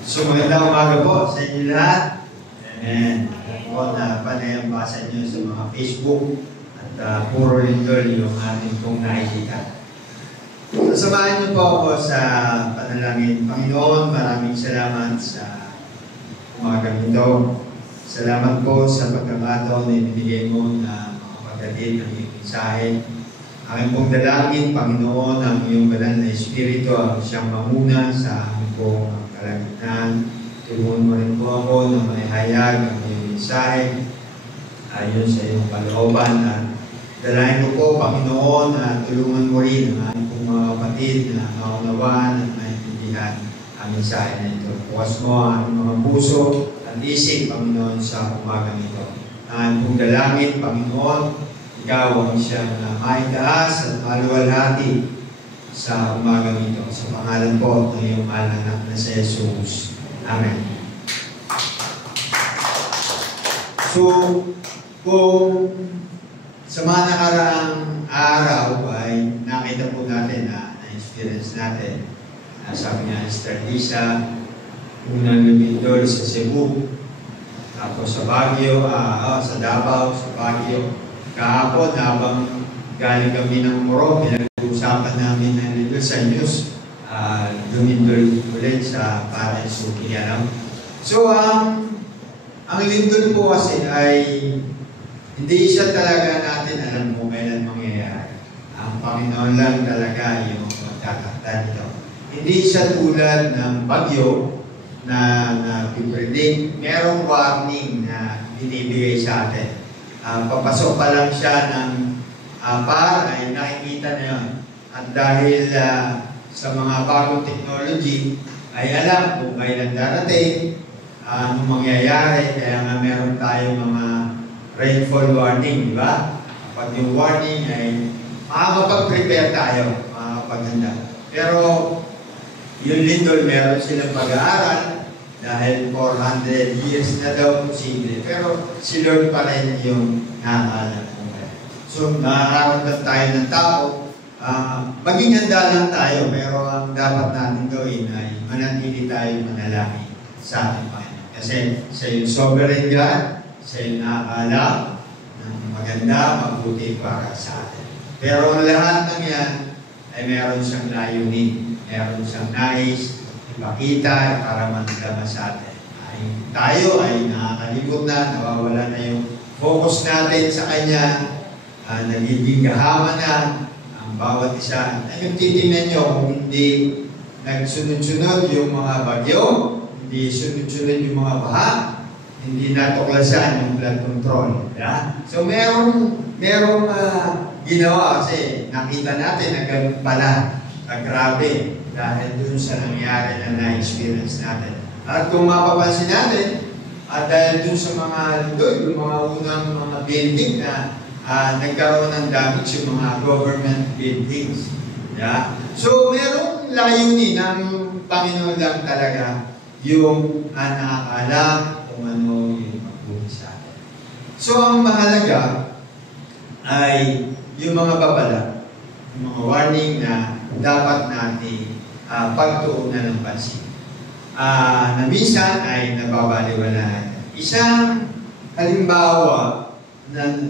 So magandang umaga po sa inyo lahat. Amen. Po na panay ang basa nyo sa mga Facebook at puro lindol yung ating pong nakikita. So samahan niyo po ako sa panalangin. Panginoon, maraming salamat sa umagang ito. Salamat po sa pagkakataon na ibinigay mo na makapagdating ng iyong mensahe. Aking pong dalangin, Panginoon, ang iyong banal na Espiritu ang siyang mamuna sa aming pong kalagitnaan. Tulungan mo rin po ako na maihayag ang iyong mensahe ayon sa iyong kalooban. At dalahin mo po, Panginoon, na tulungan mo rin ang aming pong mga kapatid na maunawaan at maintindihan ang mensahe na ito. Bukas mo ang mga puso at isip, Panginoon, sa umagang ito. Ang pong dalangin, Panginoon, ikaw ang siyang maitaas at maluwalhati sa umagang ito. Sa pangalan po ng iyong mahal na anak na si Jesus. Amen. So, kung sa mga nakaraang araw ay nakita po natin na-experience natin. Sabi niya, Sister Lisa, unang lumindol sa Cebu, tapos sa Baguio, sa Davao, sa Baguio. Kahapon, habang galing kami ng Moro, pinag-uusapan namin na nito sa news, lumindol ulit sa Paraiso, Quezon. So, ang lindol po kasi ay hindi siya talaga natin alam kung kailan mangyayari. Ang Panginoon lang talaga yung magtatakda nito. Hindi siya tulad ng bagyo na pipredict. Merong warning na binibigay sa atin. Papasok pa lang siya ng ay nakikita na yun. At dahil sa mga bagong technology, ay alam kung kailan darating, anong mangyayari. Kaya nga meron tayong mga rainfall warning, di ba? Kapag yung warning ay makakapag-prepare tayo, makakapaghanda. Pero yung lindol, meron silang pag-aaral dahil 400 years na daw posible. Pero si Lord pa rin yung nakakaalam kung kaya. So, nakakaroon tayo ng tao. Maging handa lang tayo, pero ang dapat natin gawin ay manatili tayo manalangin sa ating Panginoon. Kasi sa yung sovereign God, sa yung nakakaalam ng maganda, mabuti para sa atin. Pero ang lahat ng yan ay meron siyang layunin, meron siyang nais, ipakita para mandama sa atin. Tayo ay nakakalimot na, nawawala na yung focus natin sa Kanya, nagiging kahaman na ang bawat isa. Yung titingnan nyo kung hindi nagsunod-sunod yung mga bagyo, hindi sunod-sunod yung mga baha, hindi natuklasan yung flood control. Yeah? So merong ginawa kasi nakita natin na ganun pala, grabe. Dahil dun sa nangyari na na-experience natin. At kung mapapansin natin, at dahil dun sa mga lindol, yung mga unang mga building na nagkaroon ng damage, yung mga government buildings. Yeah? So, merong layunin ng Panginoon lang talaga yung nakakaalam kung ano yung magbuhay sa atin. So, ang mahalaga ay yung mga babala, yung mga warning na dapat natin pagtuunan ng pansin. Na minsan ay nababaliwalahan. Isang halimbawa na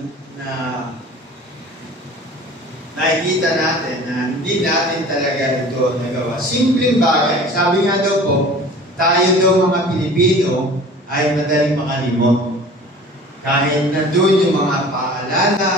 nakikita natin na hindi natin talaga ito nagawa. Simpleng bagay. Sabi nga daw po, tayo daw mga Pilipino ay madaling makalimot. Kahit nandun yung mga paalala,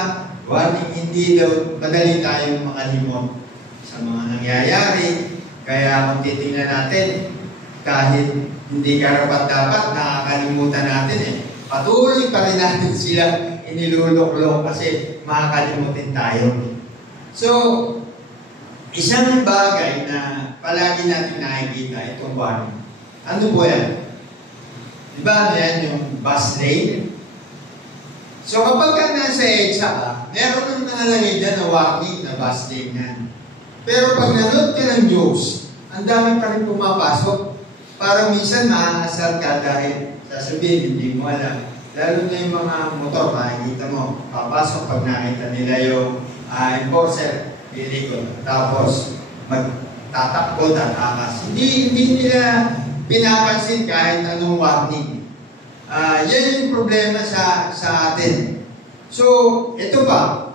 warning, hindi daw madali tayong makalimot sa mga nangyayari. Kaya kung titingnan natin, kahit hindi karapat-dapat, nakakalimutan natin Patuloy pa rin natin sila inilulok-lok kasi makakalimutin tayo. So, isang bagay na palagi natin nakikita, itong warning. Ano po yan? Diba yan yung bus lane? So, kapag ka nasa EDSA ka, meron kang nakalagay dyan na warning na bus lane yan. Pero pag nanood ka ng Diyos, ang dami pa rin pumapasok. Parang minsan maaasal ka dahil sasabihin, hindi mo alam. Lalo na yung mga motor, makikita mo, papasok pag nakita nila yung enforcer, lilikod. Tapos, magtatakbo, tatakas. Hindi nila pinapansin kahit anong warning. Yan yung problema sa atin. So, ito pa.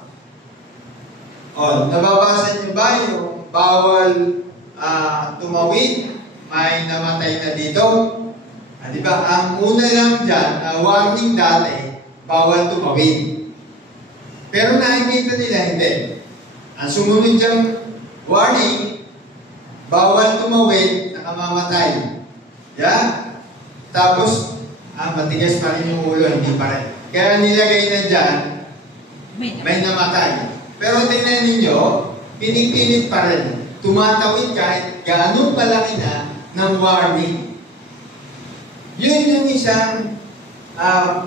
Nababasa niyo ba yung bawal tumawid? May namatay na dito. Diba? Ang una lang dyan, warning dati, bawal tumawid. Pero nakikita nila, hindi. Ang sumunod dyan, warning, bawal tumawid, nakamamatay. Yeah? Tapos, matigas pa rin yung ulo, hindi pa rin. Kaya nilagay na dyan, may namatay. Pero tingnan ninyo, pinipilit pa rin. Tumatawid kahit gaano palaki na ng warning. Yun yung isang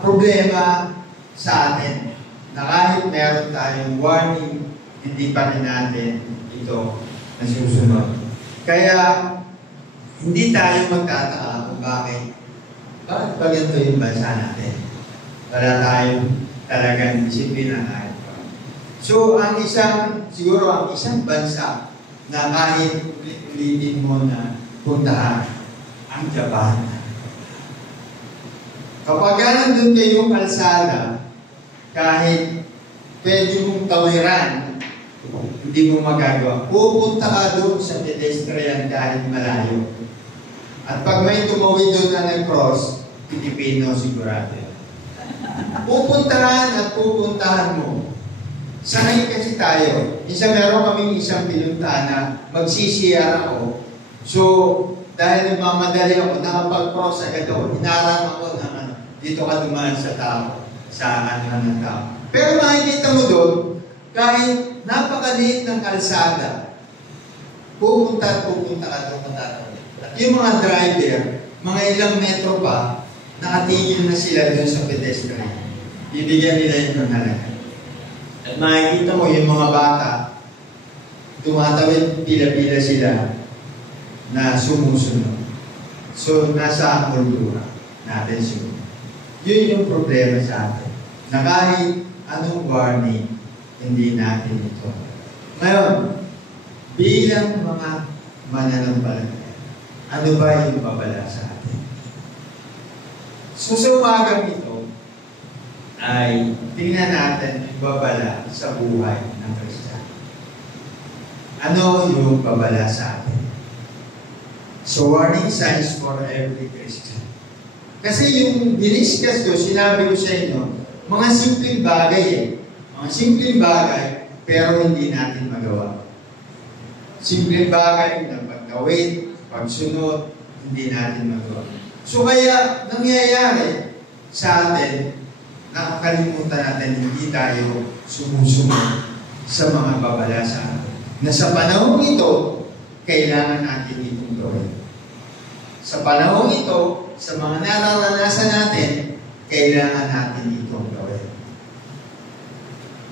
problema sa atin. Na kahit meron tayong warning, hindi pa rin natin ito nasusunod. Kaya, hindi tayo magtataka kung bakit ba ganito yung bansa natin? Wala tayong talagang disiplina kahit pa. So, siguro ang isang bansa na kahit ulit-ulitin mo na puntahan, ang Japan. Kapag nandun kayong kalsada, kahit pwede mong tawiran, hindi mo magagawa. Pupunta ka doon sa pedestrian kahit malayo. At pag may tumawid doon na nag-cross, Pilipino sigurado. Pupuntahan at pupuntahan mo. Sanay kasi tayo. Meron kaming isang pinuntahan na magsisiyar ako. So, dahil nagmamadali ako, nakapag-cross agad ako, hinarang ako na dito ka dumaan sa tao, sa ng tao. Pero makikita mo doon, kahit napakaliit ng kalsada, pupunta ka doon matatawid. At yung mga driver, mga ilang metro pa, nakatingin na sila doon sa pedestrian. Bibigyan nila yung halaga. At makikita mo yung mga bata, tumatawid, pila-pila sila na sumusunod. So, nasa kultura natin siguro. Yun yung problema sa atin. Na kahit anong warning, hindi natin ito. Ngayon, bilang mga mananampalataya, ano ba yung babala sa atin? So, sa umagang ito, ay tingnan natin yung babala sa buhay ng Kristiyano. Ano yung babala sa atin? So, warning signs for every Christian. Kasi yung diniscuss ko, sinabi ko sa inyo, mga simpleng bagay Mga simpleng bagay, pero hindi natin magawa. Simpleng bagay na pagtawid, pagsunod, hindi natin magawa. So kaya, nangyayari sa atin, nakakalimutan natin, hindi tayo sumusunod sa mga babala sa atin. Na sa panahon ito, kailangan natin itong gawin. Sa panahon ito, sa mga nararanasan natin, kailangan natin itong gawin.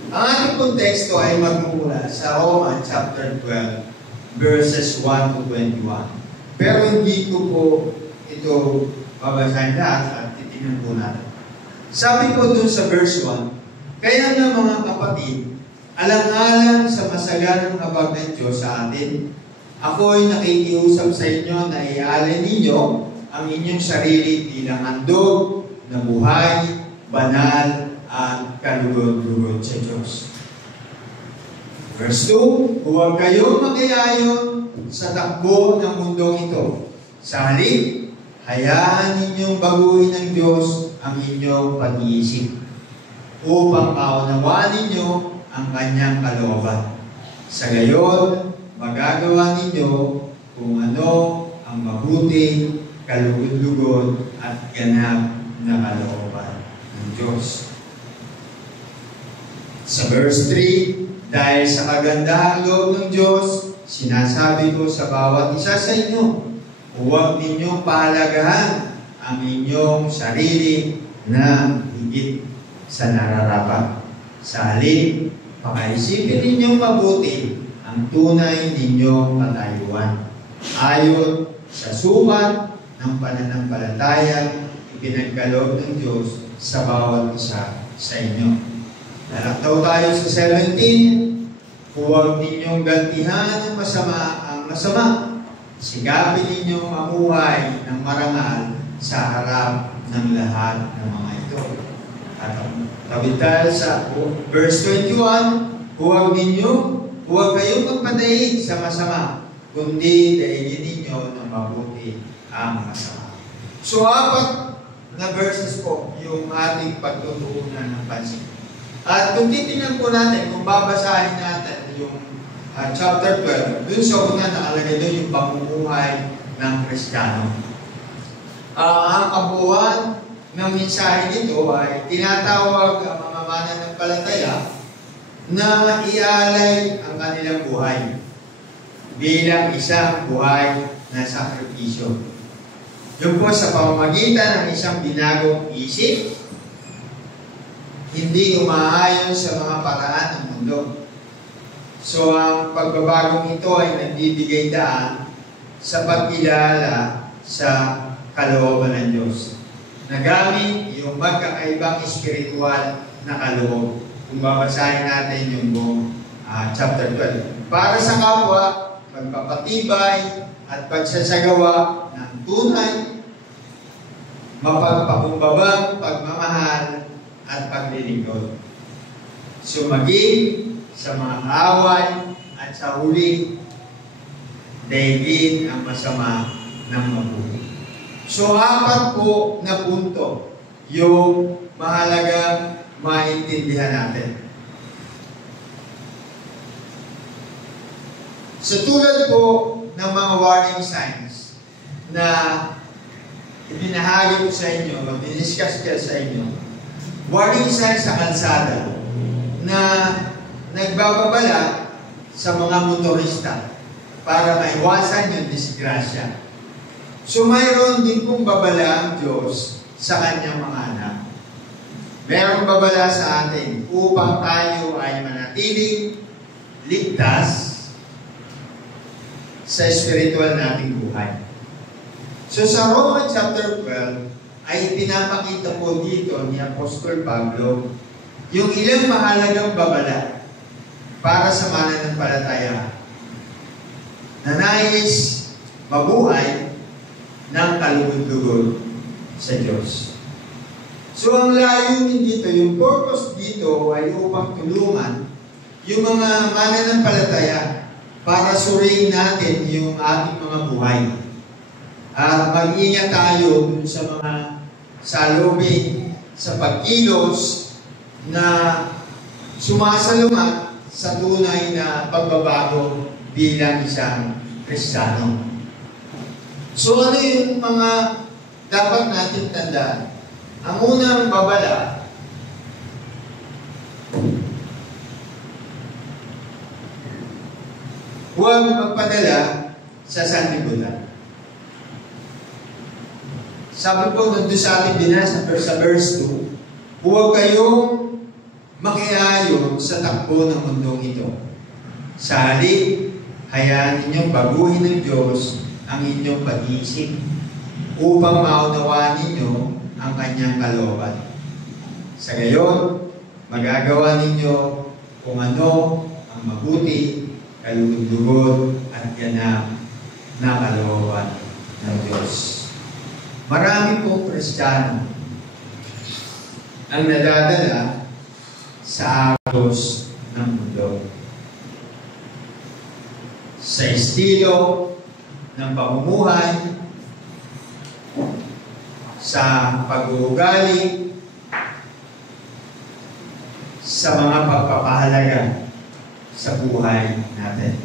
Ang ating konteksto ay magmumula sa Roma chapter 12, verses 1 to 21. Pero hindi ko po ito babasahin lahat at titignan po natin. Sabi ko dun sa verse 1, kaya nga mga kapatid, alang-alang sa masaganang habag ng Diyos sa atin, ako'y nakikiusap sa inyo na ialin ninyo ang inyong sarili bilang handog na buhay, banal, at kalugod-lugod sa Diyos. Verse 2, huwag kayong mag-iayon sa takbo ng mundong ito. Sa halip, hayaan ninyong baguhin ng Diyos ang inyong pag-iisip upang maunawaan ninyo ang kanyang kalooban. Sa gayon, magagawa ninyo kung ano ang mabuti, kalugod-lugod at ganap na kalooban ng Diyos. Sa verse 3, dahil sa kagandahang loob ng Diyos, sinasabi ko sa bawat isa sa inyo, huwag ninyong pahalagahan ang inyong sarili na higit sa nararapat. Sa halip, pakaisipin ninyong mabuti ang tunay ninyong katayuan. Ayon sa sukat ng pananampalatayang ipinagkaloob ng Diyos sa bawat isa sa inyo. Nalaktaw tayo sa 17, huwag ninyong gantihan ang masama, Sigapin ninyo mamuhay ng marangal sa harap ng lahat ng mga ito. At tawid tayo sa verse 21, huwag kayong magpadaig sa masama, kundi daigin ninyo ng mabuti ang masama. So, 4 na verses po yung ating pagtutuunan ng pansin. At kung titingnan po natin, kung babasahin natin yung chapter 12, dun sa una nakalagay doon yung pamumuhay ng Kristiyano. Ang kabuuan ng mensahe nito ay tinatawag ang mga mananampalataya na ialay ang kanilang buhay bilang isang buhay na sakripisyo. Yun po sa pamamagitan ng isang binagong isip, hindi umaayon sa mga paraan ng mundo. So, ang pagbabagong ito ay nagbibigay daan sa pagkilala sa kalooban ng Diyos. Nagamit yung magkakaibang espiritual na kaloob. Kung babasahin natin yung buong chapter 12. Para sa kapwa, pagpapatibay at pagsasagawa ng tunay, mapagpakumbabang pagmamahal at paglilingkod. So maging sa mga away at sa huli, daigin ang masama ng mabuti. So 4 po na punto yung mahalagang maintindihan natin. Sa tulad po ng mga warning signs na ibinahagi ko sa inyo, diniscuss ko sa inyo, warning signs sa kalsada na nagbababala sa mga motorista para maiwasan yung disgrasya. So mayroon din pong babala ang Diyos sa kanyang mga anak. Mayroong babala sa atin upang tayo ay manatiling ligtas sa spiritual nating buhay. So sa Romans chapter 12 ay pinapakita po dito ni Apostol Pablo yung ilang mahalagang babala para sa mananampalataya na nais mabuhay ng kalugod-lugod sa Diyos. So ang layunin dito, yung purpose dito ay upang tulungan yung mga mananampalataya para suriin natin yung ating mga buhay. At mag-ingat tayo dun sa mga salubing sa pagkilos na sumasalungat sa tunay na pagbabago bilang isang Kristiyano. So ano yung mga dapat natin tandaan? Ang unang babala, huwag magpadala sa sanlibutan. Sabi po nandun sa ating binasa sa verse 2, huwag kayong makiayon sa takbo ng mundong ito. Sa halip, hayaan ninyong baguhin ng Diyos ang inyong pag-iisip upang maunawaan ninyo ang kanyang kalooban. Sa gayon, magagawa ninyo kung ano ang mabuti, kalugod-lugod at ganap na kalooban ng Diyos. Marami pong Kristiyano ang nadadala sa agos ng mundo. Sa estilo ng pamumuhay, sa pag-uugali, sa mga pagpapahalaga sa buhay natin.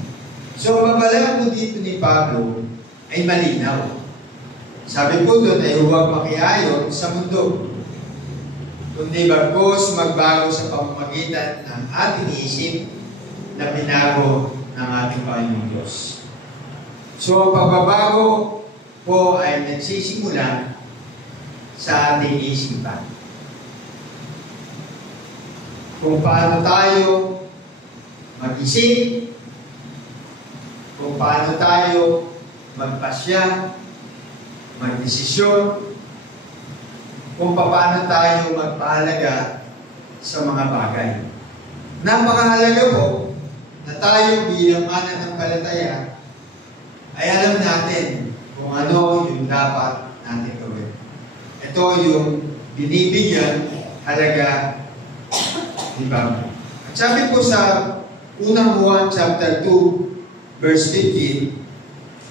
So, ang babala po dito ni Pablo ay malinaw. Sabi po doon ay huwag makiayon sa mundo, kundi bagkus magbago sa pamamagitan ng ating isip na binago ng ating Panginoong Diyos. So, ang pagbabago po ay nagsisimula sa ating isipan. Kung paano tayo mag-isip, kung paano tayo magpasya, magdesisyon, kung paano tayo magpahalaga sa mga bagay. Napakahalaga po na tayo bilang mananampalataya ay alam natin kung ano yung dapat natin gawin. Ito yung binibigyan halaga ni Pablo. At sabi po sa unang Juan chapter 2, verse 15,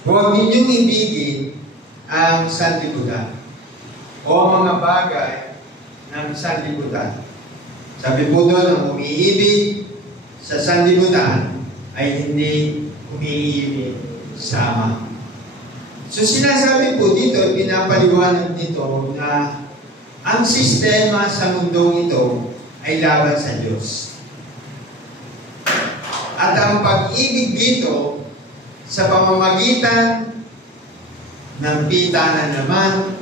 huwag ninyong ibigin ang sanlibutan o ang mga bagay ng sanlibutan. Sabi po doon, ang umiibig sa sanlibutan ay hindi umiibig sa Ama. So sinasabi po dito, pinapaliwanag nito na ang sistema sa mundong ito ay laban sa Diyos. At ang pag-ibig dito sa pamamagitan ng pitanan naman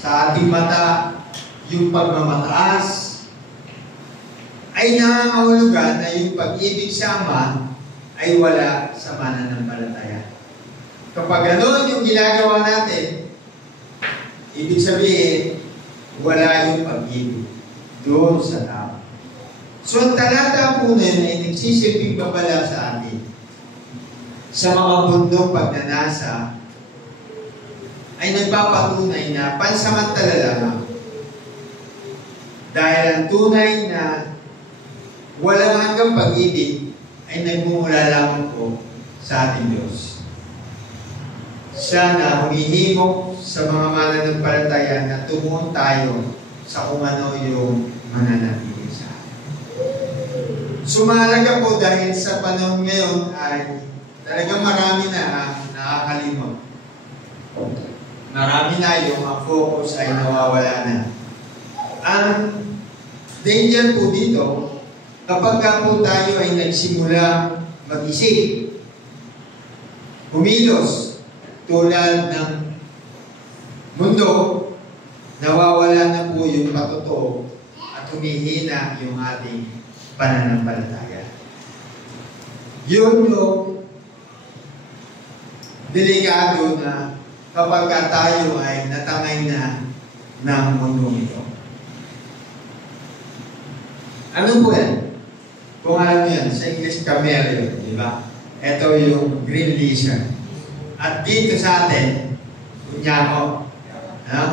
sa ating mata, yung pagmamataas, ay nangangahulugan na yung pag-ibig sa Ama ay wala sa mananampalataya. Kapag gano'n yung ginagawa natin, ibig sabihin, wala yung pag-ibig doon sa tao. So ang talata po na yun ay nagsisilbing babala sa atin. Sa mga bundong pagnanasa, ay nagpapatunay na pansamantala lamang. Dahil ang tunay na walang hanggang pag-ibig ay nagmumula lamang po sa ating Diyos. Siya na humihimok sa mga mananampalataya na tumuon tayo sa kung ano yung mananatili sa atin. Sumalaga po dahil sa panahon ngayon ay talagang marami na ang nakakalimot. Marami na yung ang focus ay nawawala na. Ang danger po dito, kapag po tayo ay nagsimula mag-isip, kumilos, tulad ng mundo, nawawala na po yung patotoo at humihina yung ating pananampalataya. Yun yung delikado na kapag tayo ay natangay na ng mundo ito. Ano po yan? Kung alam mo yan, sa English chameleon, di ba? Ito yung green lizard. At dito sa atin, kunyako, no?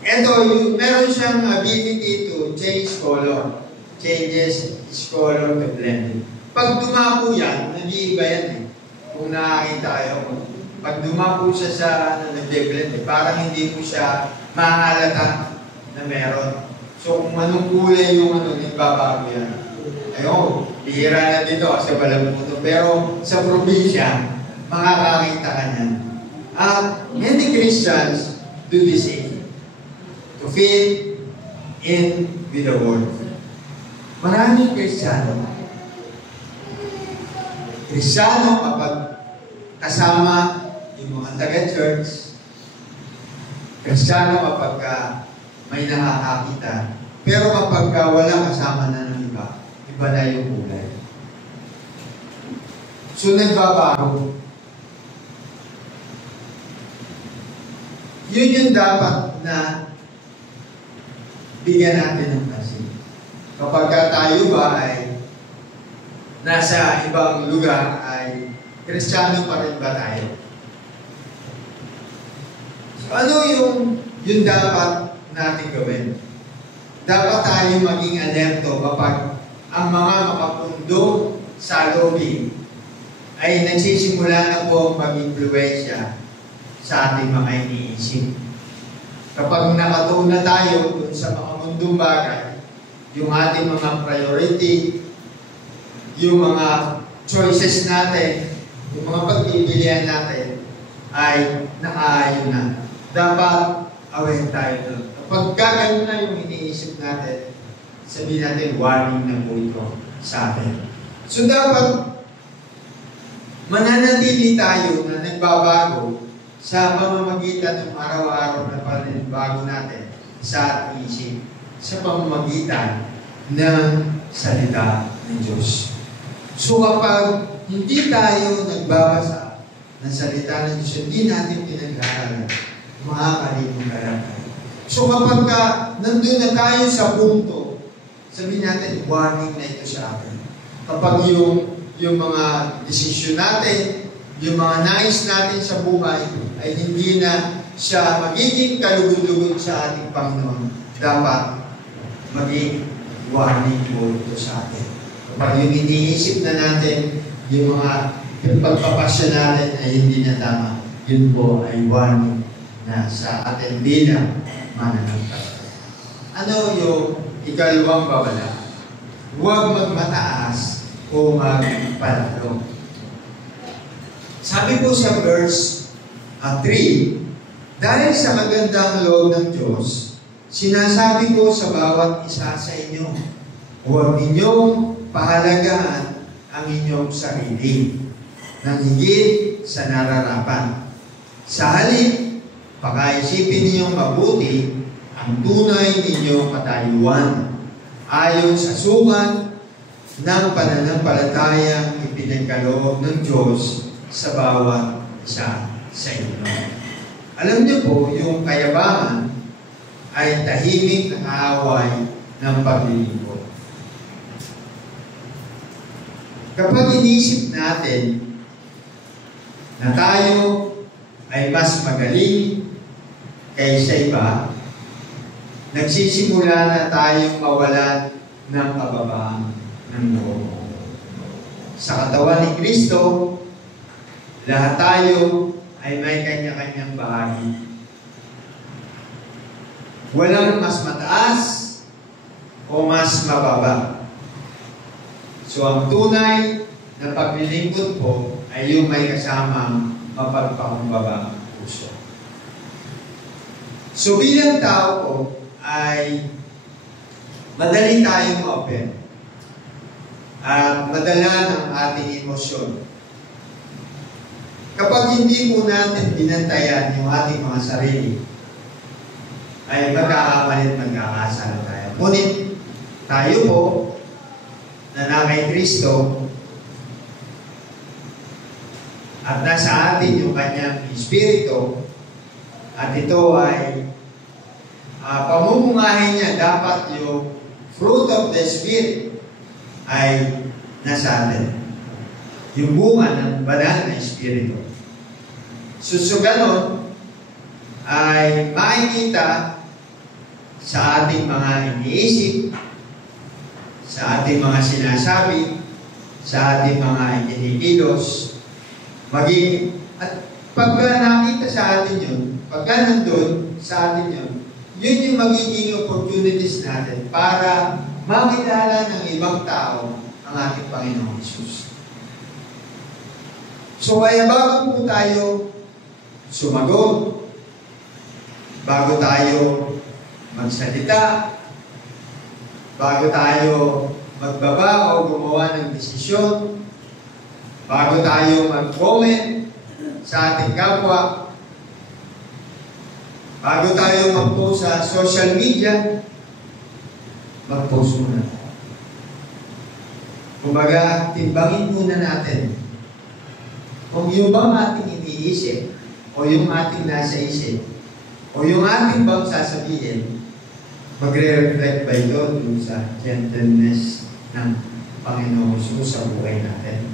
Ito, meron siyang ability to change color. Changes its color to blend. Pag dumapo yan, nag-iiba yan eh. Kung nakakita kayo, pag dumapo siya sa nag-blend, parang hindi mo siya mahalata na meron. So kung anong kulay yung nagbabago yan. Ayun, bihira na dito kasi walang puto. Pero sa probinsya, makakakita ka niyan. At many Christians do the same. To fit in with the world. Maraming Kristiyano. Kristiyano kapag kasama yung mga taga-church. Kristiyano kapag may nakakakita. Pero kapag wala kasama na ng iba, iba na yung kulay. So nagbabago. Yun yung dapat na bigyan natin ng pansin. Kapag tayo ba ay nasa ibang lugar ay Kristiyano pa rin ba tayo? So ano yung dapat natin gawin? Dapat tayo maging alerto kapag ang mga makapundo sa lobby ay nagsisimula na po mag-impluwensya sa ating mga iniisip. Kapag nakatuon na tayo dun sa mga mundong bagay, yung ating mga priority, yung mga choices natin, yung mga pagpipilian natin, ay nakaayon na. Dapat aware tayo doon. Kapag gagawin na yung iniisip natin, sabihin natin, warning na po ito sa atin. So dapat mananatili tayo na nagbabago sa pamamagitan ng araw-araw na panibago natin sa ating isip, sa pamamagitan ng salita ng Diyos. So kapag hindi tayo nagbabasa ng salita ng Diyos, hindi natin pinag-aaralan, makakalimutan tayo. So kapag nandun na tayo sa punto, sabihin natin, warning na ito sa akin. Kapag yung mga desisyon natin, yung mga nais natin sa buhay ay hindi na siya magiging kalugod-lugod sa ating Panginoon. Dapat maging warning po ito sa atin. Kapag yung iniisip na natin, yung mga pagpapasya natin ay hindi na tama, yun po ay warning na sa atin bilang mananampalataya. Ano yung ikalawang babala? Huwag magmataas o magpalalo. Sabi po sa verse 3, dahil sa magandang loob ng Diyos, sinasabi ko sa bawat isa sa inyo, huwag ninyong pahalagahan ang inyong sarili nang higit sa nararapat. Sa halip, pakaisipin ninyong mabuti ang tunay ninyong katayuan ayon sa sukat ng pananampalatayang ipinagkaloob ng Diyos sa bawat isa sa inyo. Alam niyo po, yung kayabangan ay tahimik na kaaway ng paglilingkod. Kapag inisip natin na tayo ay mas magaling kaysa iba, nagsisimula na tayong mawalan ng kababaan ng loob. Sa katawan ni Kristo, lahat tayo ay may kanya-kanyang bahagi. Walang mas mataas o mas mababa. So ang tunay na paglilingkod po ay yung may kasamang mapagpakumbaba ang puso. So bilang tao po ay madali tayong ma-open at madala ng ating emosyon. Kapag hindi po natin binantayan yung ating mga sarili, ay magkakamalit, magkakasala tayo. Ngunit tayo po na kay Kristo at nasa atin yung kanyang Espiritu at ito ay pamumungahin niya, dapat yung fruit of the Spirit ay nasa atin. Yung bunga ng banal na Espiritu. So ganon ay makikita sa ating mga iniisip, sa ating mga sinasabi, sa ating mga inikilos, maging, at pagka nakita sa atin yun, pagka nandun sa atin yun, yun yung magiging opportunities natin para makilala ng ibang tao ang ating Panginoong Hesus. So kaya bago po tayo sumagot, bago tayo magsalita, bago tayo magbaba o gumawa ng desisyon, bago tayo mag-comment sa ating kapwa, bago tayo mag-post sa social media, mag-post muna. Kumbaga, timbangin muna natin kung yung bang ating iniisip o yung ating nasa isip o yung ating bang sasabihin, magre-reflect ba ito dun sa gentleness ng Panginoong Hesus sa buhay natin?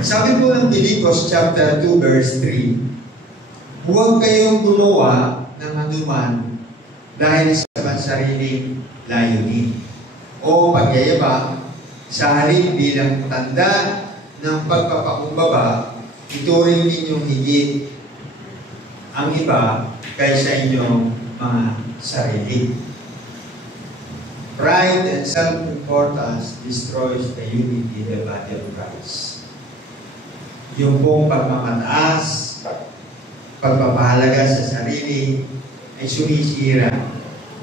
Sabi po ng Filipos chapter 2 verse 3, huwag kayong gumawa ng anuman dahil sa pansariling layunin o pagyayabang, sa halip bilang tanda ng pagpapakumbaba, ituring ninyong higit ang iba kaysa inyong mga sarili. Pride and self-importance destroys the unity of the body of Christ. Yung pong pagmamataas, pagpapahalaga sa sarili, ay sumisira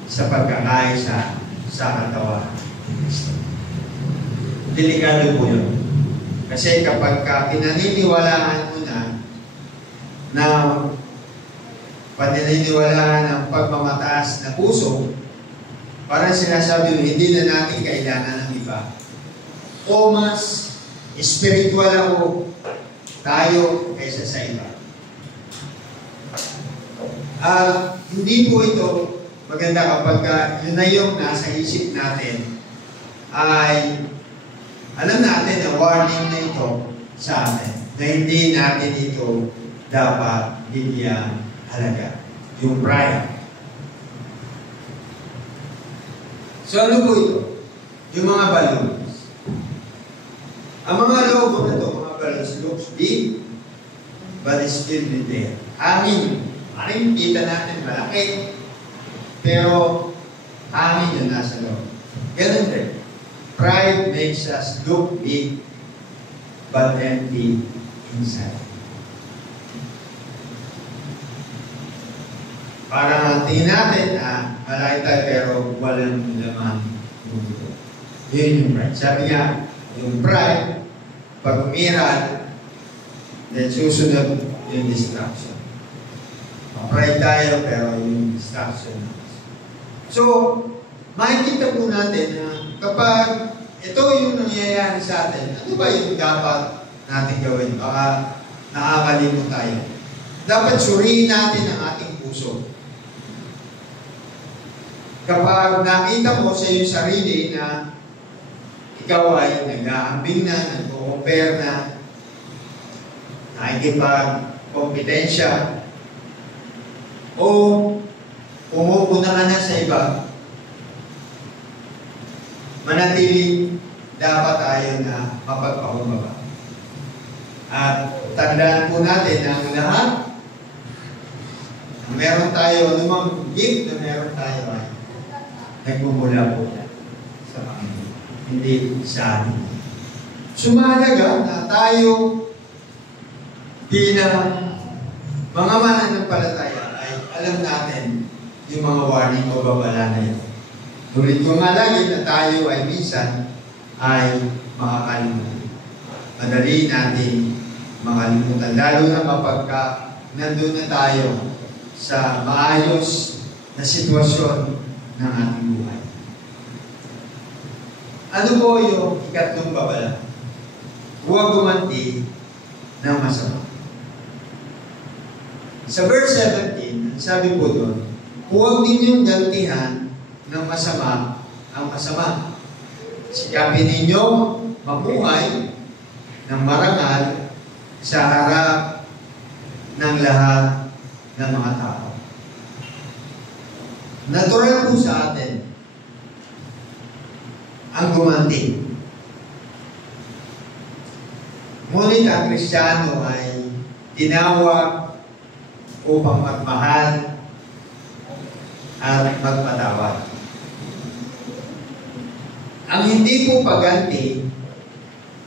sa pagkakaisa sa katawan ni Kristo. Delikado po yun. Kasi kapag pinaniniwalaan mo na paniniwalaan ng pagmamataas na puso, parang sinasabi mo, hindi na natin kailangan ng iba. O mas spiritual ako tayo kaysa sa iba. Hindi po ito maganda kapag yun na yung nasa isip natin ay alam natin na warning na ito sa atin na hindi natin ito dapat bigyan halaga. Yung pride. So ano po ito? Yung mga balloons. Ang mga logo na ito, mga balloons, looks big, but it's still there. Hangin. Hangin, kita natin, malaki. Pero, hangin yun nasa loob. Ganun din. Pride makes us look big, but empty inside. Parang tingin natin, malaki tayo pero walang laman mundo. Yun yung pride. Sabi nga, yung pride, pag umiral, then susunod yung distraction. Pride tayo pero yung distraction. So, makikita po natin na kapag ito yung nangyayari sa atin, ano ba yung dapat natin gawin? Baka nakakalimot tayo. Dapat suriin natin ang ating puso. Kapag nakita mo sa iyong sarili na ikaw ay nag-aambing na, nag-o-compare na, nakikipag-kompetensya, o umupuna ka na sa iba, manatili dapat tayo na mapagpakumbaba. At tandaan po natin na ang lahat, meron tayo, anumang gift na meron tayo ay nagmumula po sa Panginoon, hindi sa atin. Sumalaga na tayo bilang mga mananampalataya ay alam natin yung mga warning o babala na yun. Ngunit kung lagi na tayo ay minsan ay makakalimutan. Madali natin makalimutan. Lalo na kapag nandun na tayo sa maayos na sitwasyon ng ating buhay. Ano po yung ikatlong babala? Huwag gumanti ng masama. Sa verse 17, sabi po doon, huwag ninyong gantihan ng masama ang masama. Sikapin ninyo mabuhay ng marangal sa harap ng lahat ng mga tao. Natural po sa atin ang gumanti. Ngunit ang Kristiyano ay tinawag upang magmahal at magpatawad. Ang hindi po pagganti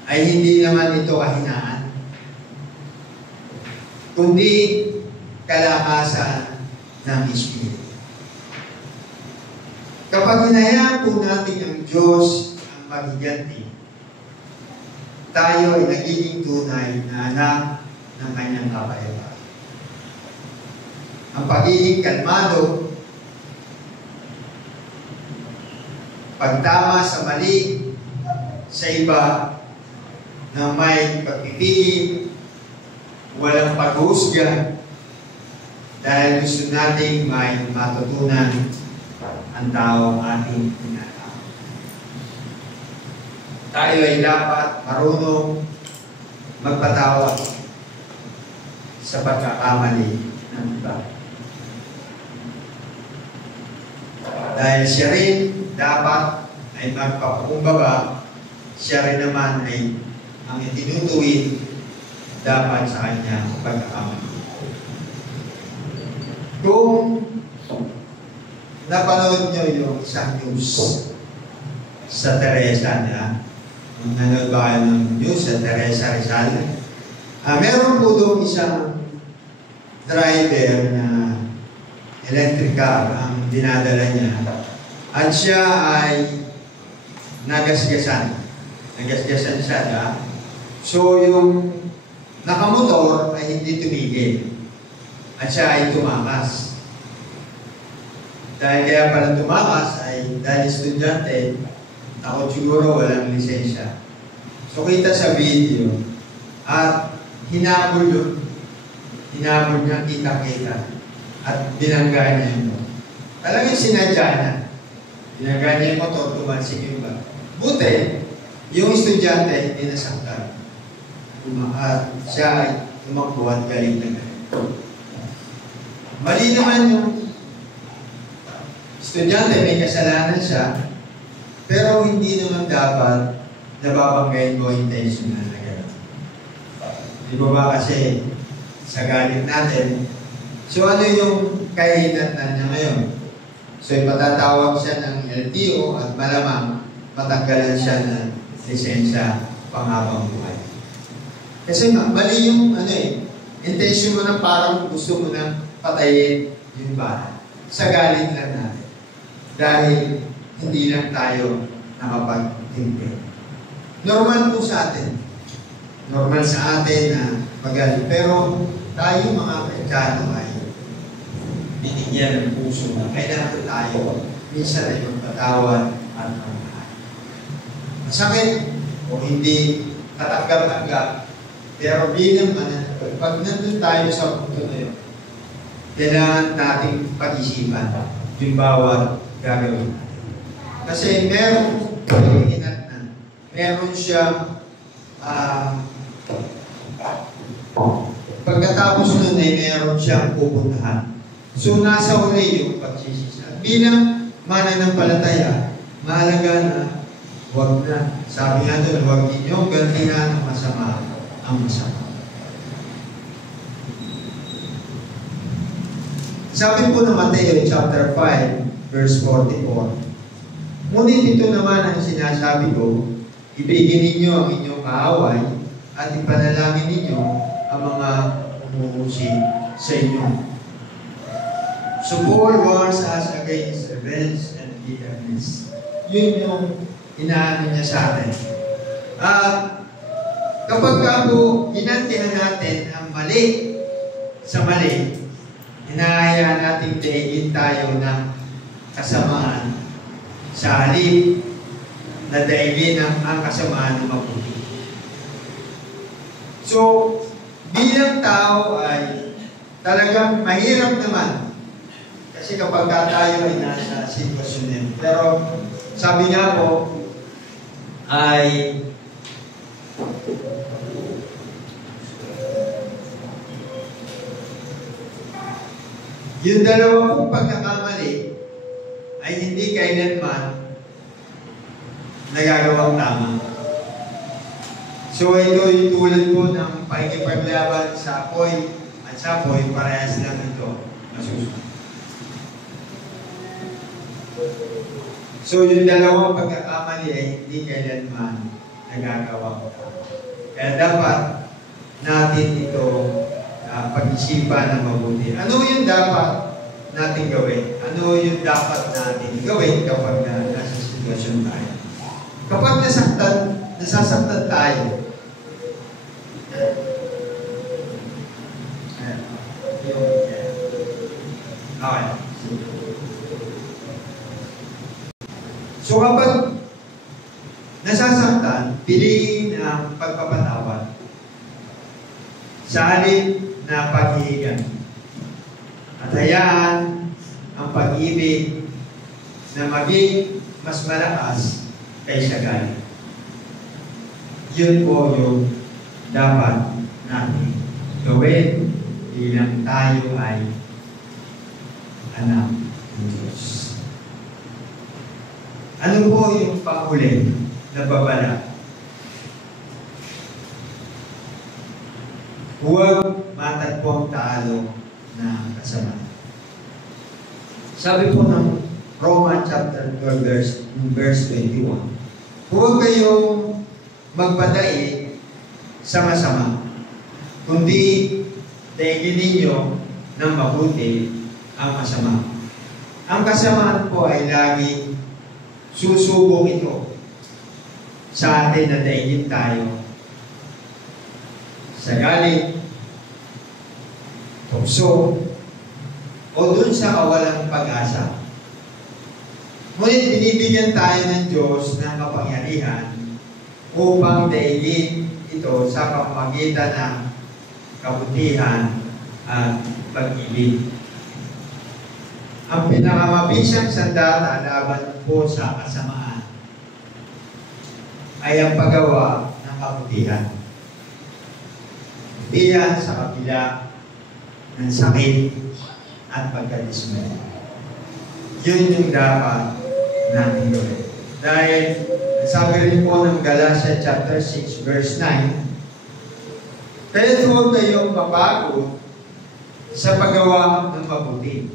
ay hindi naman ito kahinaan, kundi kalakasan ng Espiritu. Kapag hinayaan po natin ang Diyos ang maghiganti, tayo ay nagiging tunay na anak ng kanyang kapayapaan. Ang pagiging kalmado, pagtama sa mali sa iba na may pagpipigil, walang paghusga, dahil gusto nating may matutunan ang tao ating tinatawag. Tayo ay dapat marunong magpatawad sa pagkakamali ng iba. Dahil siya rin dapat ay magpakumbaba, siya rin naman ay ang itinutuwid dapat sa kanya pagkakamali. Kung napanood nyo yung isang news sa Teresa niya, kung nanood ba kayo ng news sa Teresa Rizal, meron po doon isang driver na electric car ang dinadala niya. At siya ay nagasgasan. Nagasgasan siya. So yung nakamotor ay hindi tumigil. At siya ay tumakas. Dahil kaya pala tumakas ay dahil estudyante, takot siguro walang lisensya. So kita sa video, at hinabol yun. Hinabol niya, kita-kita. At binangga niya ito. Talagang sinadya na. Binangga niya yung motor, tumansik yung ba. Buti, yung estudyante hindi nasaktan. At siya ay tumakbo at galing na galing. Mali naman yung estudyante, may kasalanan siya, pero hindi naman dapat nababanggayin mo intentional na gano'n. Di ba kasi sa galit natin, so ano yung kahinatnan niya ngayon? So ipatatawag siya ng LTO at malamang matanggalan siya ng lisensya panghabang buhay. Kasi mali yung intention mo na parang gusto mo na patayin yung bata. Sa galit lang natin. Dahil hindi lang tayo nakapagtindi. Normal po sa atin. Normal sa atin na magalit. Pero tayo mga Kristiyano ay binigyan ng puso na kailangan tayo minsan ay magpatawad at magmahal. Masakit o hindi katanggap-tanggap. Pero bilang pag nandun tayo sa punto na yun, kailangan nating pag-isipan yung bawat gagawin natin. Kasi meron siyang pagkatapos nun ay meron siyang pupuntahan. So nasa uli yung pagsisisa. Bilang mananampalataya, mahalaga na huwag na. Sabi nga doon, huwag ninyong gantihan ng masama ang masama. Sabi po ng Mateo chapter 5, verse 44, ngunit ito naman ang sinasabi ko, ibigin ninyo ang inyong kaaway at ipanalangin ninyo ang mga umuusi sa inyo. So Paul warns us against revenge and bitterness. Yun yung inaano niya sa atin. Kapag po ginantihan natin ang mali sa mali, hinahayaan natin daigin tayo ng kasamaan sa halip na daigin ang kasamaan ng mabuti. So, bilang tao ay talagang mahirap naman kasi kapag tayo ay nasa sitwasyon nito. Pero sabi nga po ay yung dalawa pong pagkakamali ay hindi kailanman nagagawang tama. So ito yung tulad po ng pakikipaglaban sa apoy at sa apoy, parehas lang ito masusunod. So yung dalawang pagkakamali ay hindi kailanman nagagawang tama. Kaya dapat natin ito pag-isipan ng mabuti. Ano yung dapat natin gawin? Ano yung dapat natin gawin kapag nasa sitwasyon tayo? Kapag nasasaktan tayo, okay. So kapag nasasaktan, piliin ang pagpapatawad sa halip na paghihigan. At hayaan ang pag-ibig na maging mas malakas kaysa galit. Yun po yung dapat natin gawin bilang tayo ay anak ng Diyos. Ano po yung panghuli na babala? Huwag matagpong talo na kasama. Sabi po ng Romans chapter 12 verse 21, huwag kayong magpadaig sa masama, kundi daigin ninyo ng mabuti ang masama. Ang kasamaan po ay laging susubok ito sa atin na daigin tayo sa galit, tukso, o dun sa kawalang pag-asa. Ngunit binibigyan tayo ng Diyos ng kapangyarihan upang daigin ito sa pamamagitan ng kabutihan at pag-ibig. Ang pinakamabisang sandata laban po sa kasamaan ay ang paggawa ng kabutihan. Kabutihan sa kabila ng sakit at pagkadismay. Yun yung dapat natin gawin. Dahil sabi rin po ng Galatia chapter 6 verse 9, kaya huwag kayong mapagod sa paggawa ng mabuti.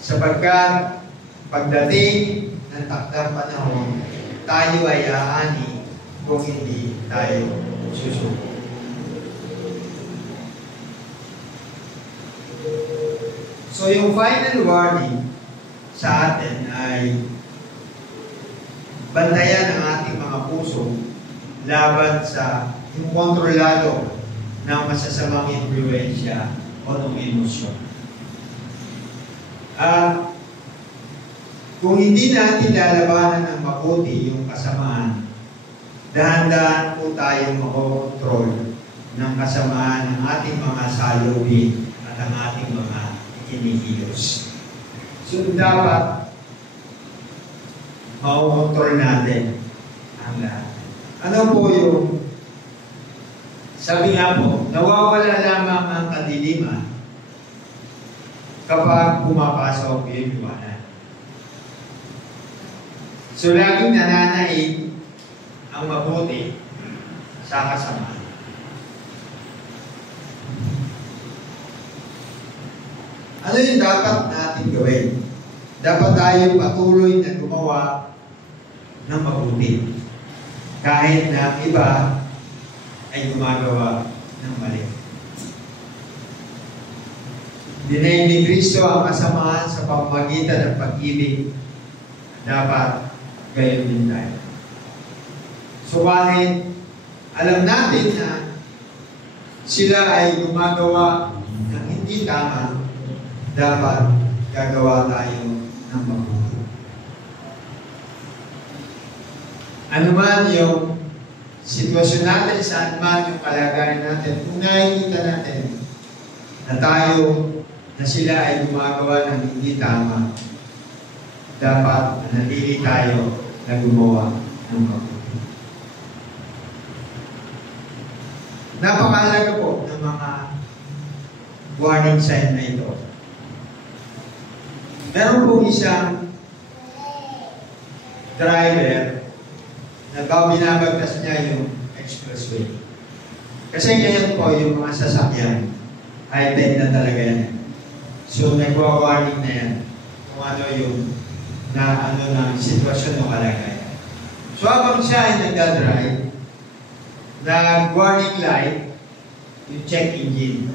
Sapagkat pagdating ng takdang panahon, tayo ay aani kung hindi tayo susuko. So yung final warning sa atin ay bantayan ang ating mga puso laban sa yung kontrolado ng masasamang impluensya o ng emosyon. Kung hindi natin lalabanan ng mabuti yung kasamaan, dahan-dahan po tayong makokontrol ng kasamaan ng ating mga salubin at ang ating mga kinikilos. So dapat makokontrol natin ang lahat. Ano po yung sabi nga po, nawawala lamang ang kadiliman kapag pumapasok yung liwanag. So, laging nananaig ang mabuti sa kasamaan. Ano yung dapat natin gawin? Dapat tayo patuloy na gumawa ng mabuti. Kahit na iba ay gumagawa ng mali. Dinaig ni Kristo ang kasamaan sa pamamagitan ng pag-ibig. Dapat gayon din tayo. So kahit alam natin na sila ay gumagawa ng hindi tama, dapat gagawa tayo ng mabuti. Ano man yung sitwasyon natin, saan man yung kalagayan natin, kung nakikita natin na tayo, na sila ay gumagawa ng hindi tama, dapat nanatili tayo na gumawa ng mabuti. Napakahalaga po ng mga warning sign na ito. Meron po isang driver na binabagtas niya yung expressway. Kasi ngayon po yung mga sasakyan, high-tech na talaga yan. So nagwa-warning na yan kung ano yung na sitwasyon o kalagayan. So habang siya ay nagdadrive, nag-warning light, yung check engine.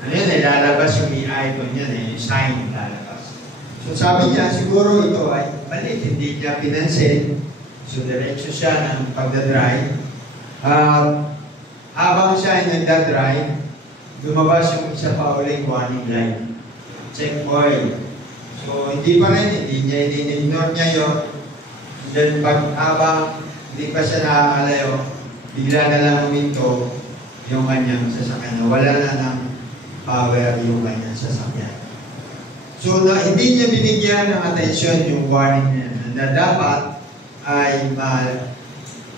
Ano yun, lalabas yung i-icon yan, yung sign lalabas. So sabi niya, siguro ito ay mali, hindi niya pinansin. So, diretso siya ng pagdadrive. Habang siya ay nagdadrive, lumabas yung isa pa uling warning light. Check oil. So, hindi pa rin, ignore niya yun. Then, habang hindi pa siya nakakalayo, bigla na lang uminto yung kanyang sasakyan. Wala na ng power yung kanyang sasakyan. So, hindi niya binigyan ng atensyon yung warning niya na dapat ay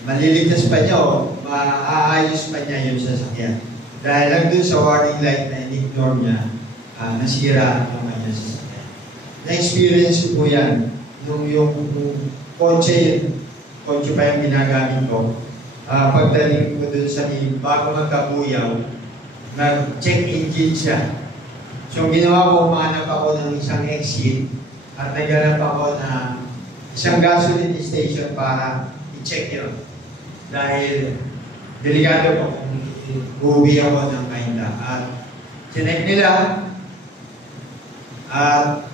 maliligtas pa niya o maaayos pa niya yung sasakyan. Dahil lang dun sa warning light na in-ignore niya, nasira yung kanyang sasakyan. Na-experience po yan. Nung kotse pa yung ginagamit ko, pagdating ko dun sa bago magkabuyaw, nag-check engine siya. So ginawa ko, umanap ako ng isang exit at naghanap ako na isang gasoline station para i-check yun. Dahil delikado po kung uuwi ako ng kainda. At chinek nila at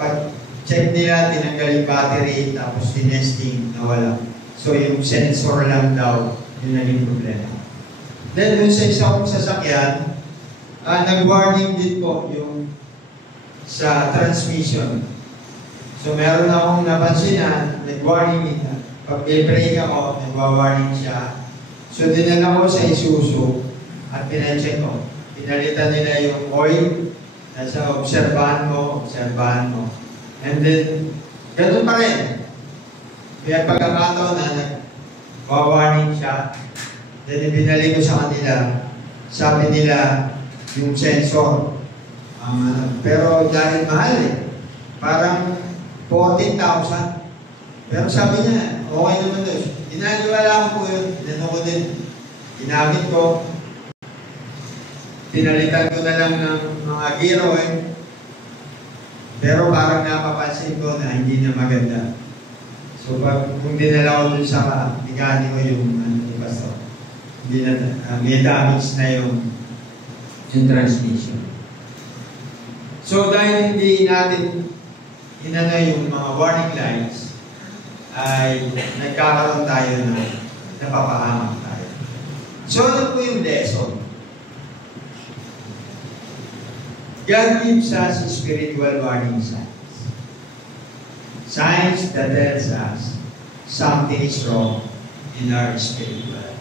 pag-check nila, tinanggal yung battery tapos tinesting, nawala. So yung sensor lang daw yung naging problema. Then dun sa isa kong sasakyan, nag-warning din po yung sa transmission. So meron akong napansin na nag-warning nila. Pag i-brake ako, nag-warning siya. So dinala ko sa Isuzu at pina-check ko. Pinalitan nila yung oil. Nasa obserbahan mo. And then, ganun pa rin. Kaya pagkakataon na nag-warning siya, then binalik ko sa kanila, sabi nila, yung sensor. Pero dahil mahal parang 14,000. Pero sabi niya, okay naman doon. Ginagawa ko po yun. Inano ko din. Ginamit ko. Pinalitan ko na lang ng mga giro Pero parang napapansin ko na hindi na maganda. So, kung dinala ko dun sa mekaniko yung pastor, hindi na, may damage na yung transmission. So, dahil hindi natin inano yung mga warning lights, ay nagkakaroon tayo na napapahamak tayo. So, ano po yung lesson? God gives us spiritual warning signs. Signs that tells us something is wrong in our spiritual life.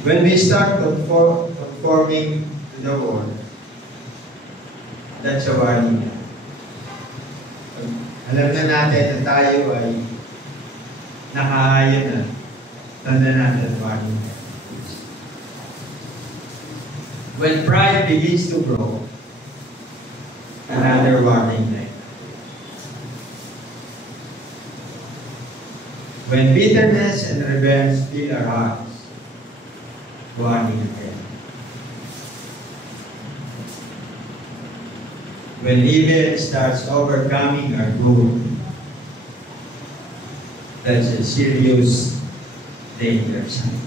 When we start conforming to the world, that's a warning. Alam na natin na tayo ay nakahaya na. Tanda natin warning. When pride begins to grow, another warning light. When bitterness and revenge fill our hearts, warning again. When evil starts overcoming our good, that's a serious danger sign.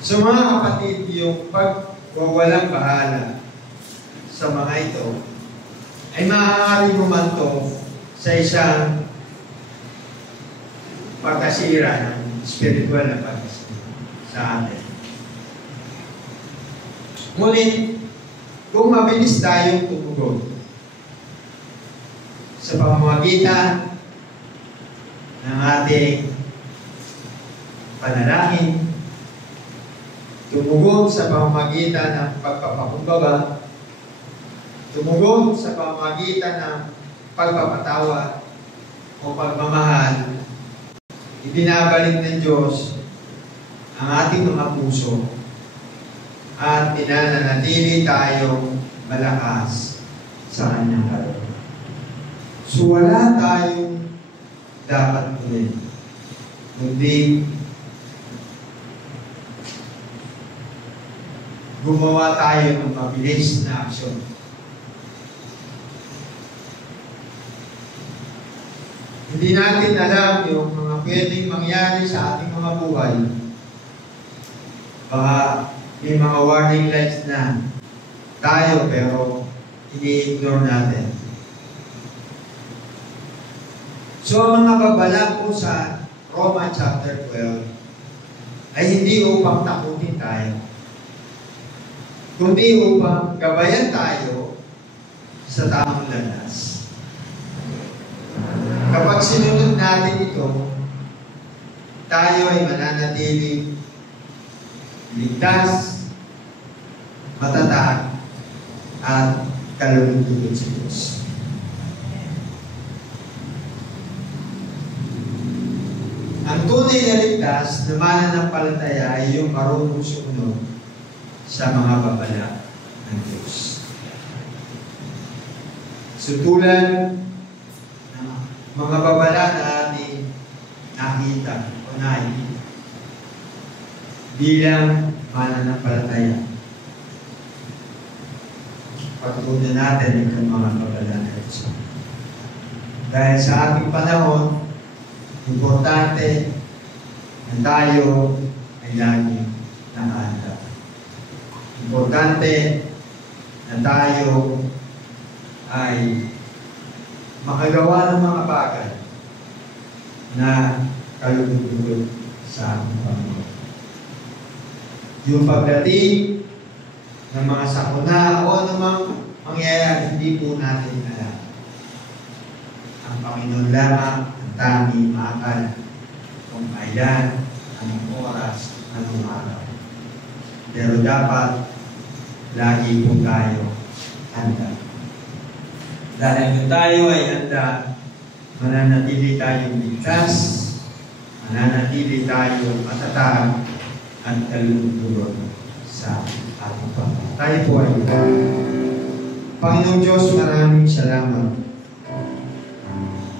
So mga kapatid, yung pagwawalang bahala sa mga ito ay maaari bumanto sa isang pagkasira ng spiritual na pagkasira sa atin. Ngunit, kung mabilis tayong tumugon sa pamamagitan ng ating panalangin, tumugon sa pamamagitan ng pagpapakumbaba, tumugon sa pamamagitan ng pagpapatawa o pagmamahal, ibinabalik ng Diyos ang ating mga puso at pinananatili tayong malakas sa Kanyang kalooban. So wala tayong dapat gawin, kundi gumawa tayo ng mabilis na aksyon. Hindi natin alam yung mga pwedeng mangyari sa ating mga buhay. Baka may mga warning lights na tayo pero ini-ignore natin. So, ang mga babala po sa Romans chapter 12 ay hindi upang takutin tayo, kundi upang gabayan tayo sa tamang landas. Kapag sinunod natin ito, tayo ay mananatiling ligtas, matatag, at kalulugod sa Diyos. Ang tunay na ligtas na mananampalataya ay yung marunong sumunod sa mga babala ng Diyos. So tulad ng mga babala na ating nakita o nakikita bilang mananampalataya, pagtutunan natin itong mga babala ng Diyos. Dahil sa ating panahon, importante na tayo ay laging nakahanda. Importante na tayo ay makagawa ng mga bagay na kalulugod sa ating Panginoon. Yung pagdating ng mga sakuna o anumang mangyayari, hindi po natin alam. Ang Panginoon lamang ang tanging maakala kung kailan, anong oras, anong araw. Pero dapat lagi po tayo handa. Dahil kung tayo ay handa, mananatili tayong ligtas, mananatili tayong matatag at kalulunod sa ating Panginoon. Tayo po ay Panginoong Diyos, maraming salamat.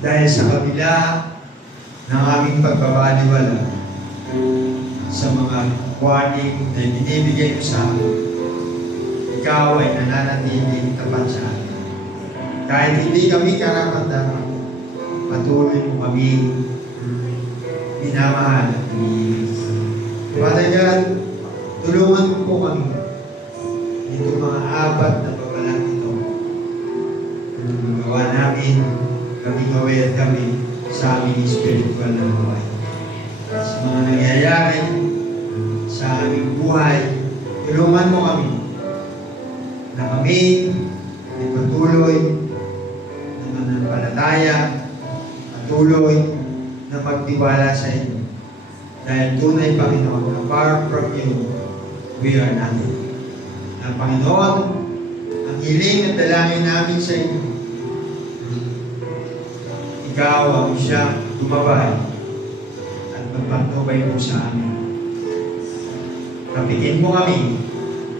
Dahil sa kabila ng aming pagbabaliwala sa mga warning na binibigay mo sa amin, ikaw ay nananatiling tapat sa amin. Kahit hindi kami karapat-dapat, patuloy mo kami minamahal at iniibig. Father God, tulungan mo po kami dito mga apat na babalang ito. Magawa namin, kami aware kami sa aming spiritual na buhay. Sa mga nangyayari sa aming buhay, tulungan mo kami na kami ay patuloy na mananampalataya, patuloy na magtiwala sa inyo. Dahil tunay, Panginoon, na far from you, we are nothing. Na Panginoon, ang hiling at dalangin namin sa inyo, ikaw ang siyang tumabay at magpatnubay mo sa amin. Kapitin mo kami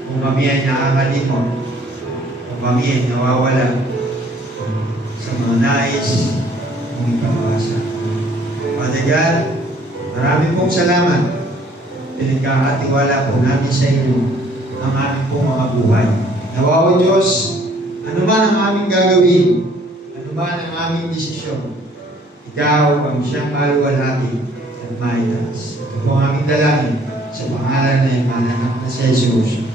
kung kami ay nakakalimot, kung kami ay nawawala sa mga nais mong ipapasa. Father God, marami pong salamat. Pinagkakatiwala po namin sa inyo ang aming pong mga buhay. Nawa o Diyos, ano man ang aming gagawin, ano man ang aming desisyon, ikaw ang siyang maluwalhati at maitaas. Ito po ang aming dalangin sa pangalan na imanak na si Jesus.